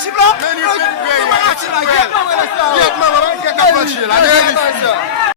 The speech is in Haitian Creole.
chibla. Meni pe. Ye ma wala sa. Ye ma wala ke ka pa chila.